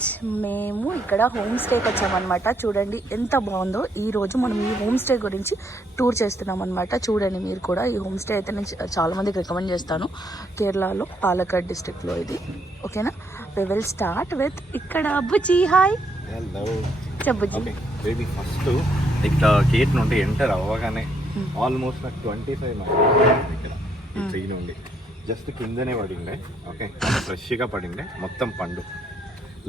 Friends, మేము ఇక్కడ home స్టేకి వచ్చామన్నమాట. చూడండి ఎంత బాగుందో. ఈరోజు మనం ఈ హోమ్ స్టే గురించి టూర్ చేస్తున్నాం అనమాట. చూడండి మీరు కూడా. ఈ హోమ్ స్టే అయితే నేను చాలా మందికి రికమెండ్ చేస్తాను. కేరళలో పాలక్కాడ్ డిస్ట్రిక్ట్లో ఇది. ఓకేనా, వి విల్ స్టార్ట్ విత్ ఇక్కడ అబ్బుజీ. హాయ్, చెప్పుజీ. బేబీ ఫస్ట్ ఇక్కడ గేట్ నుండి ఎంటర్ అవ్వగానే ఆల్మోస్ట్ నాకు 25 మైల్స్ ఇక్కడ ట్రీ నుండి జస్ట్ కిందనే పడిండే. ఓకే, ఫ్రెష్గా పడిండే, మొత్తం పండు.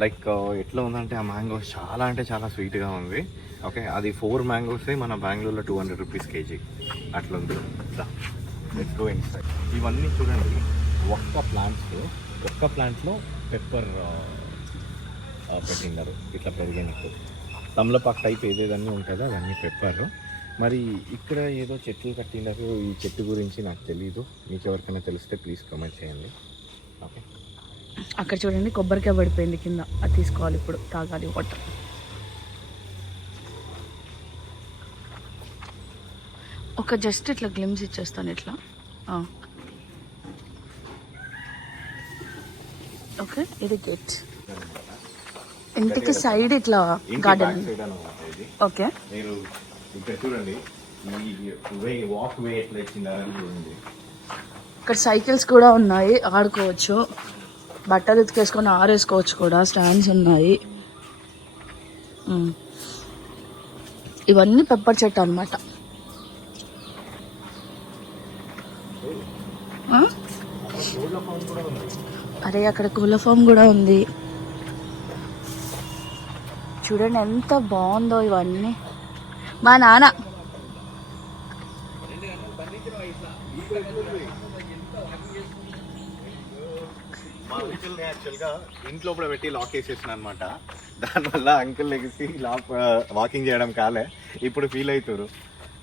లైక్ ఎట్లా ఉందంటే ఆ మ్యాంగో చాలా అంటే చాలా స్వీట్గా ఉంది. ఓకే, అది 4 మ్యాంగోసే మన బెంగళూరులో 200 రూపీస్ కేజీ అట్లా ఉంది. Let's go inside. ఇవన్నీ చూడండి, ఒక్క ప్లాంట్లో పెప్పర్ పెట్టిండారు ఇట్లా పెరిగేందుకు. తమలపాకు టైప్ ఏదేదన్నీ ఉంటుందో అవన్నీ పెప్పర్. మరి ఇక్కడ ఏదో చెట్లు కట్టిండారు. ఈ చెట్టు గురించి నాకు తెలీదు, మీకు ఎవరికైనా తెలిస్తే ప్లీజ్ కామెంట్ చేయండి. ఓకే, అక్కడ చూడండి కొబ్బరికాయ పడిపోయింది కింద. అది తీసుకోవాలి ఇప్పుడు, తాగాలి వాటర్. ఒక జస్ట్ ఇట్లా గ్లిమ్స్ ఇచ్చేస్తాను ఇట్లా. ఓకే, ఇది గేట్. ఇంటికి సైడ్ ఇట్లా గార్డెన్. ఓకే, మీరు ఇక్కడ చూడండి, వాక్ వే ఎట్లా ఇచ్చిందని చూడండి. ఇక్కడ సైకిల్స్ కూడా ఉన్నాయి, ఆడుకోవచ్చు. బట్టలు ఉతికేసుకొని ఆరేసుకోవచ్చు కూడా. స్టాండ్స్ ఉన్నాయి. ఇవన్నీ పెప్పర్ చెట్టు అనమాట. అరే, అక్కడ కోళ్ళ ఫామ్ కూడా ఉంది. చూడండి ఎంత బాగుందో ఇవన్నీ. మా నాన్న మా అంకుల్ని యాక్చువల్గా ఇంట్లో కూడా పెట్టి లాక్ వేసేసిన అనమాట. దానివల్ల అంకుల్ లెగిసి వాకింగ్ చేయడం కాలే. ఇప్పుడు ఫీల్ అవుతారు.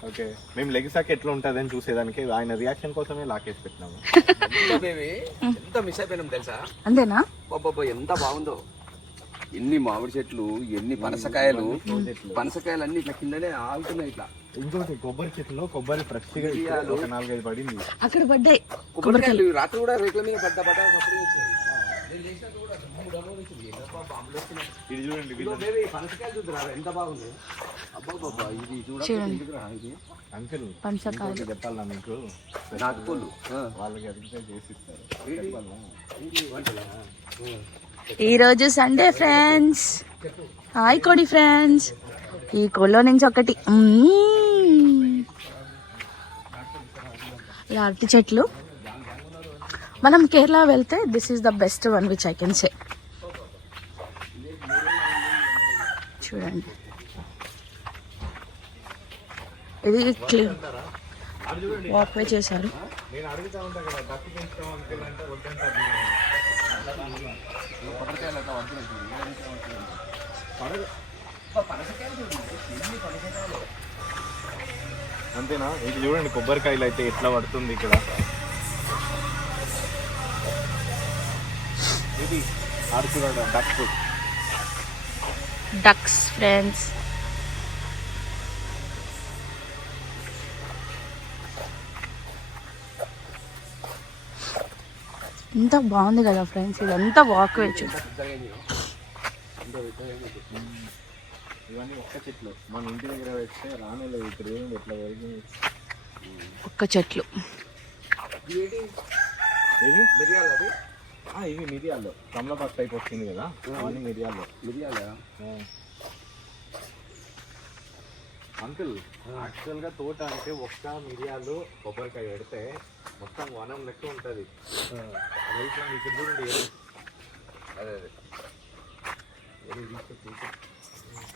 ఓకే, మేము లెగిసాక ఎట్లా ఉంటుంది అని చూసేదానికి ఆయన రియాక్షన్ కోసమే లాక్ వేసి పెట్టినాము. ఎంత మిస్ అయిపోయినాం తెలుసా? అంతేనా? బాబా ఎంత బాగుందో. ఎన్ని మామిడి చెట్లు, ఎన్ని పనసకాయలు అన్ని ఇట్లా కిందనే ఆగుతున్నాయి. ఇట్లా ఇంకోటి కొబ్బరి చెట్లు, కొబ్బరి ఫ్రెష్గా 4-5 పడింది అక్కడ పడ్డాయి. కొబ్బరికాయలు రాత్రి కూడా రేట్ల మీద పడ్డా. ఇది చూడండి, పనసకాయలు చూద్దురా ఎంత బాగుంది. అబ్బా ఇది చూడండి. ఇది అంకుల్ పనసకాయలు చెప్పాలా మీకు? నాటుకోళ్ళు వాళ్ళకి అడిగితే చేసిస్తారు. ఈరోజు సండే ఫ్రెండ్స్. హాయ్ కోడి ఫ్రెండ్స్. ఈ కోళ్ళ నుంచి ఒకటి ఈ అరటి చెట్లు. మనం కేరళ వెళ్తే this is the best one which I can say. చూడండి, ఇది క్లీన్ వాక్వే చేశారు. అంతేనా? ఇది చూడండి, కొబ్బరికాయలు అయితే ఎట్లా పడుతుంది ఇక్కడ. ఇది డక్స్ ఫ్రెండ్స్. ఎంత బాగుంది కదా ఫ్రెండ్స్. ఇదంతా వాక్ వేయచ్చు. ఇవన్నీ ఒక్క చెట్లు. మన ఇంటి దగ్గర పెడితే రానేలేదు. ఇక్కడ ఏమి ఎట్లా పెరిగింది ఒక్క చెట్లు. ఇవి మిరియాలు. తమలపాకు టైప్ వస్తుంది కదా, అవన్నీ మిరియాలు. అంకుల్, యాక్చువల్గా తోట అంటే ఒక్క మిరియాలు కొబ్బరికాయ పెడితే మొత్తం వనం లెక్క ఉంటుంది. ఇక్కడ చూడండి,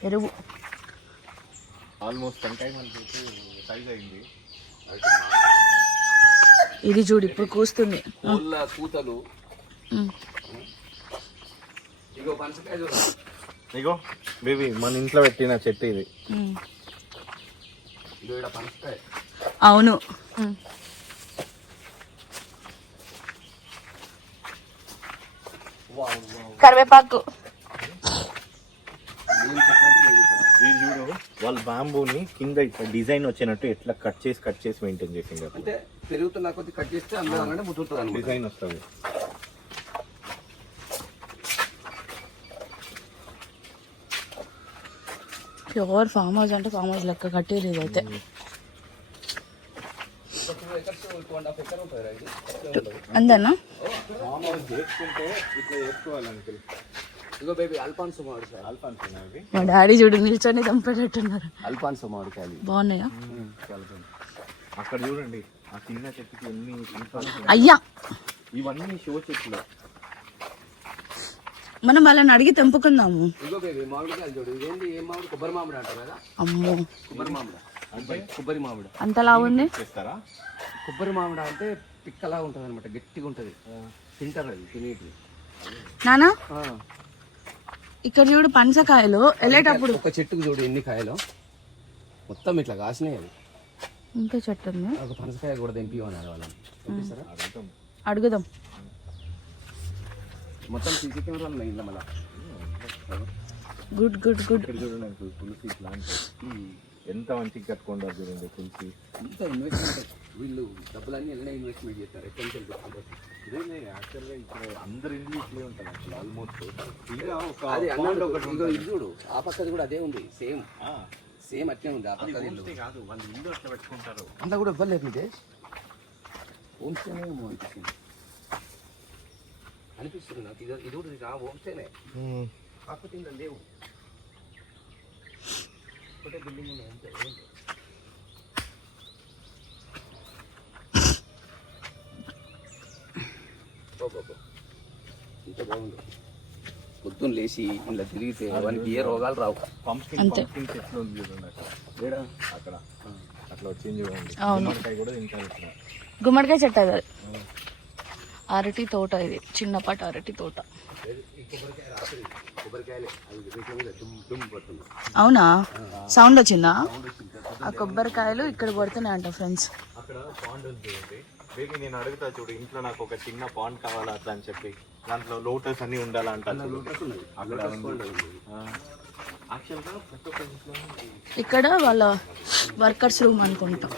ఎరువు ఆల్మోస్ట్ 10 మంది సైజ్ అయింది. ఇది చూడు ఇప్పుడు కూస్తుంది. కూతలు. ఇగో బేబీ, మన ఇంట్లో పెట్టిన చెట్టు ఇది. అవును, కరివేపాకు. ఇది చూడు, వాళ్ళ బాంబూని కింద ఇట్లా డిజైన్ వచ్చినట్టు ఎట్లా కట్ చేసి మెయింటైన్ చేసింది. అంటే పెరుగుతున్న కొద్ది కట్ చేస్తే అందులో ముట్టుతుంది, డిజైన్ వస్తుంది. ప్యూర్ ఫామ్ హౌస్ అంటే ఫామ్ హౌస్ లెక్క కట్టేది ఇదైతే. 2 acres 2.5 acres ఉంటుంది ఇది. అంతేనా? ఫామ్ హౌస్ చేసుకుంటే ఇట్లా చేసుకోవాలి అంకుల్. ఇగో బేబీ అల్ఫాన్సో మామిడికాయలు. అల్ఫాన్సోనా ఇవి? మా డాడీ చూడు నిల్చొని చంపేటట్టున్నారు. అల్ఫాన్సో మామిడికాయలు బాగున్నాయా? అక్కడ చూడండి ఆ చిన్న చెట్టుకి ఎన్ని అయ్యా ఇవన్నీ షో చెట్లు. మనం వాళ్ళని అడిగి తెంపుకుందాము. ఇగో బేబీ మామిడికాయలు చూడు. ఇదేంటి ఏం మామిడి? కొబ్బరి మామిడి అంటారు కదా. అమ్మో కొబ్బరి మామిడి అంటే కొబ్బరి మామిడి అంతలా ఉంది. చేస్తారా? కొబ్బరి మామిడి అంటే పిక్కలా ఉంటుంది అనమాట, గట్టిగా ఉంటుంది, తింటారు అది తినేటి. నానా ఇక్కడ చూడు పనసకాయలు వెళ్ళేటప్పుడు ఒక చెట్టుకు చూడు ఎన్ని కాయలు, మొత్తం ఇట్లా కాసినాయి. అది ఇంకో చెట్టు ఉంది, ఒక పనసకాయ కూడా తెంపిమన్నారు వాళ్ళని. తెంపిస్తారా? అడుగుదాం. మొత్తం సీసీ కెమెరాలు ఉన్నాయి ఇంట్లో మళ్ళీ. Good good good. ఇక్కడ చూడండి అంకుల్ తులసి ప్లాంట్ ఎంత మంచిగా కట్టుకుంటారు చూడండి. తులసి ఇంత ఇన్వెస్ట్మెంట్, వీళ్ళు డబ్బులన్నీ వెళ్ళినా ఇన్వెస్ట్మెంట్ చేస్తారు. ఎక్కడి ఇదే యాక్చువల్గా ఇక్కడ అందరి ఇంట్లో ఇట్లే ఉంటుంది యాక్చువల్ ఆల్మోస్ట్. ఇంకా ఒక అది అన్నాడు ఒకటి ఇగో ఇది చూడు, ఆ పక్కది కూడా అదే ఉంది, సేమ్ సేమ్ అట్లే ఉంది. ఆ పక్కది ఇల్లు కాదు, వాళ్ళు ఇల్లు అట్లా పెట్టుకుంటారు. అంతా కూడా ఇవ్వలేదు నీదే హోమ్ స్టేనే ఏమో అనిపిస్తుంది. అనిపిస్తుంది నాకు ఇది ఇది కూడా హోమ్ స్టేనే, కాకపోతే ఇంకా లేవు, ఒకటే బిల్డింగ్ ఉన్నాయి అంతే. ఇంత బాగుంది. పొద్దున్న లేచి ఇలా తిరిగితే వానికి ఏ రోగాలు రావు. అంతే. చెట్లు ఉంది చూడండి అక్కడ అక్కడ అట్లా వచ్చింది చూడండి. అవును. గుమ్మడికాయ కూడా ఇంకా ఇట్లా. గుమ్మడికాయ చెట్టు అది, అరటి తోట, ఇది చిన్నపాటి అరటి తోట. అవునా? సౌండ్ వచ్చిందా? ఆ కొబ్బరికాయలు ఇక్కడ పడుతున్నాయి అంట ఫ్రెండ్స్. అక్కడ పాండ్ ఉంది చూడండి. బేబీ నేను అడుగుతా చూడు, ఇంట్లో నాకు ఒక చిన్న పాండ్ కావాలా అట్లా అని చెప్పి, దాంట్లో లోటస్ అన్ని ఉండాలంట. ఇక్కడ వాళ్ళ వర్కర్స్ రూమ్ అనుకుంటా.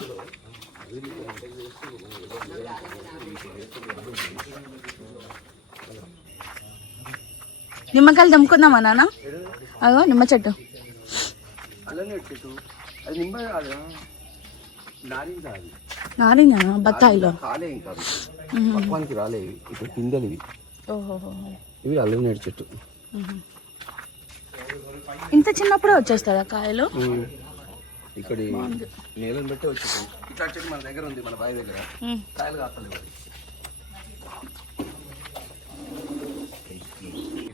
నిమ్మకాయలు తెంపుకుందామా నాన్న? అగో నిమ్మ చెట్టు. అలానే చెట్టు అది నిమ్మ కాదు, నారింజ. అది నారింజ బత్తాయిలో కాలే, ఇంకా పక్వానికి రాలే. ఇప్పుడు పిందెలు ఇవి. ఓహో, ఇవి అల్లనేడు చెట్టు. ఇంత చిన్నప్పుడే వచ్చేస్తుందా కాయలు? ఇక్కడ నేలను బట్టే వచ్చేసాయి. ఇట్లా చెట్టు మన దగ్గర ఉంది, మన బావి దగ్గర. కాయలు కాస్తలేవు.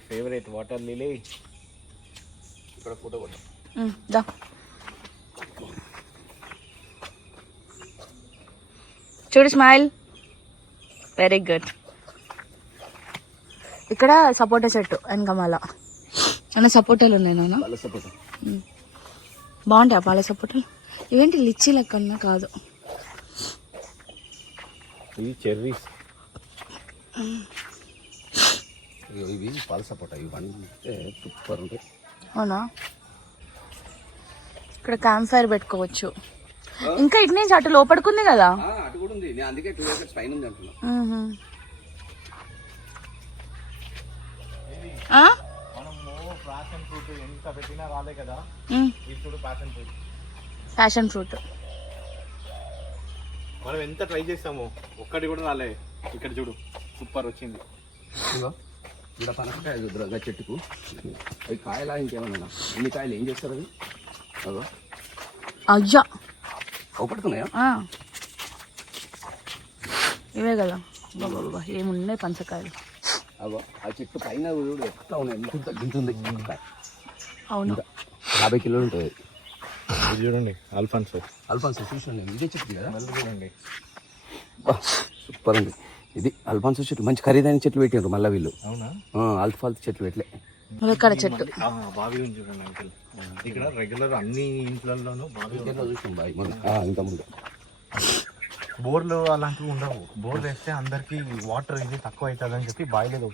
Favourite water lily. ఇక్కడ ఫోటో కొట్టాం. దా చూడు, స్మైల్. Very good. ఇక్కడ సపోటా చెట్టు వెనకమాల అన్న సపోటాలు ఉన్నాయి నాన్న. పాల సపోటా బాగుంటాయి పాల సపోటాలు. ఇవేంటి లిచ్చీ లెక్కన్నా కాదు, ఇవి చెర్రీస్. ఇవి పాల సపోటా. ఇవి అంటే సూపర్ ఉంటాయి. అవునా? ఇక్కడ క్యాంప్ ఫైర్ పెట్టుకోవచ్చు. ఇంకా ఇటు నుంచి అటు లోపడుకుంది కదా. అటు కూడా ఉంది, నేను అందుకే 2 acres పైన ఉంది అంటున్నా. ప్యాషన్ ఫ్రూట్ ఎంత పెట్టినా రాలే కదా. ఇప్పుడు ప్యాషన్ ఫ్రూట్, ప్యాషన్ ఫ్రూట్ మనం ఎంత ట్రై చేస్తామో ఒక్కటి కూడా రాలే. ఇక్కడ చూడు, సూపర్ వచ్చింది. ఇక్కడ పనసకాయ చూద్దా చెట్టుకు, అవి కాయలా ఇంకేమన్నా? ఎన్ని కాయలు ఏం చేస్తారు అవి? అదో అయ్యా అవుపడుతున్నాయా? ఇవే కదా బాబా, ఏమున్నాయి పంచకాయలు. అగో ఆ చెట్టు పైన చూడు ఎట్లా ఉన్నాయి, ఎంత గింతుంది. అవును, 50 కిలోలు ఉంటుంది. ఇది చూడండి అల్ఫాన్సో. అల్ఫాన్సో చూసాను, ఇదే చెట్టు కదా. చూడండి సూపర్ ఉంది. ఇది అల్ఫాన్సో చెట్టు. మంచి ఖరీదైన చెట్లు పెట్టారు మళ్ళీ వీళ్ళు. అవునా? అల్ఫాల్స్ చెట్లు పెట్టలే. ఇక్కడ చెట్టు బావి ఉంది చూడండి అంకుల్. ఇక్కడ రెగ్యులర్ అన్ని ఇంట్లలోనూ బావి చూసాం బావి ఇంకా ముందు. బోర్లు అలాంటివి ఉండవు. బోర్లు వేస్తే అందరికి వాటర్ ఇది తక్కువ అవుతుంది అని చెప్పి బావిలో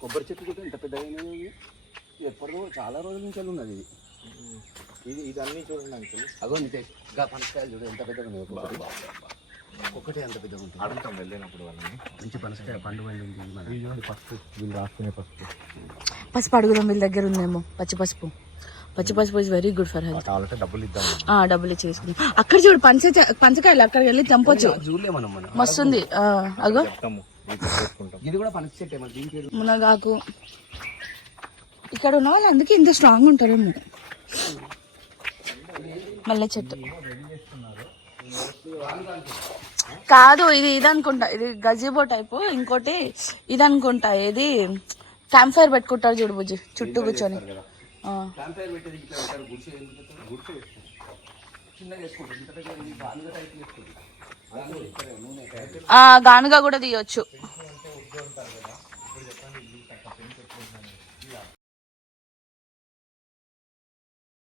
కొబ్బరి చెట్టు కూడా ఎంత పెద్దగా ఎప్పటికో చాలా రోజుల నుంచి ఉన్నది ఇది. ఇది అన్ని చూడండి అంకుల్. అగో నితేష్ పనసకాయలు చూడు ఎంత పెద్దగా ఉన్నాయి. ఒకటే అంత పెద్దగా ఉంటుంది. అడుగుతాం వెళ్ళినప్పుడు వాళ్ళని. మంచి పనసకాయ పండు పండింది. ఇది చూడండి ఫస్ట్ వీళ్ళు రాసుకునే ఫస్ట్. పసుపు అడుగుదాం వీళ్ళ దగ్గర ఉందేమో. పచ్చి పసుపు is very good for health. కావాలంటే డబ్బులు ఇద్దాం. డబ్బులు ఇచ్చేసుకుందాం. అక్కడ చూడు పంచకాయలు, అక్కడికి వెళ్ళి చంపొచ్చు. మస్తుంది. అగో ఇది కూడా పనస చెట్టే మరి దీని పేరు మునగాకు. ఇక్కడ ఉన్న వాళ్ళు అందుకే ఇంత స్ట్రాంగ్ ఉంటారేమో. మల్లె చెట్టు కాదు, ఇది అనుకుంటా, ఇది గజీబో టైపు. ఇంకోటి ఇది అనుకుంటా, ఇది క్యాంప్ ఫైర్ పెట్టుకుంటారు చూడు బుజ్జి, చుట్టూ కూర్చొని. క్యాంపైర్ పెట్టేది ఇట్లా పెట్టారు. గుడిసె గుడిసె చిన్నగా వేసుకుంటారు. ఇంత పెద్ద గానుగ టైప్ వేసుకుంటారు. గానుగా కూడా తీయొచ్చు.